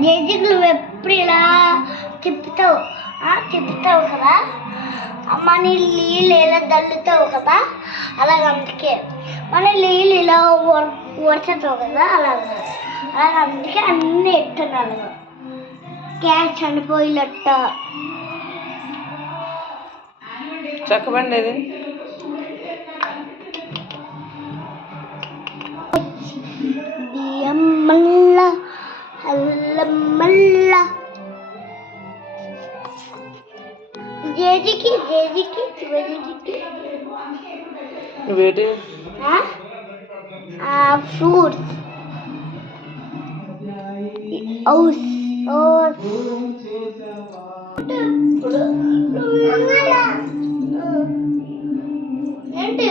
జేజీకి నువ్వు ఎప్పుడు ఇలా తిప్పుతావు తిప్పుతావు కదా మన నీళ్ళు ఇలా దల్లుతావు కదా అలాగ అందుకే మన నీళ్ళు ఇలా ఓడుతావు కదా అలాగే అందుకే అన్నీ ఎట్టున్నాను క్యాట్ చనిపోయినట్ట చక్కబండి ఇది బియ్యం మల్ల అల్లం మల్ల జేజీకి వేటి ఫ్రూట్స్ ఏంటి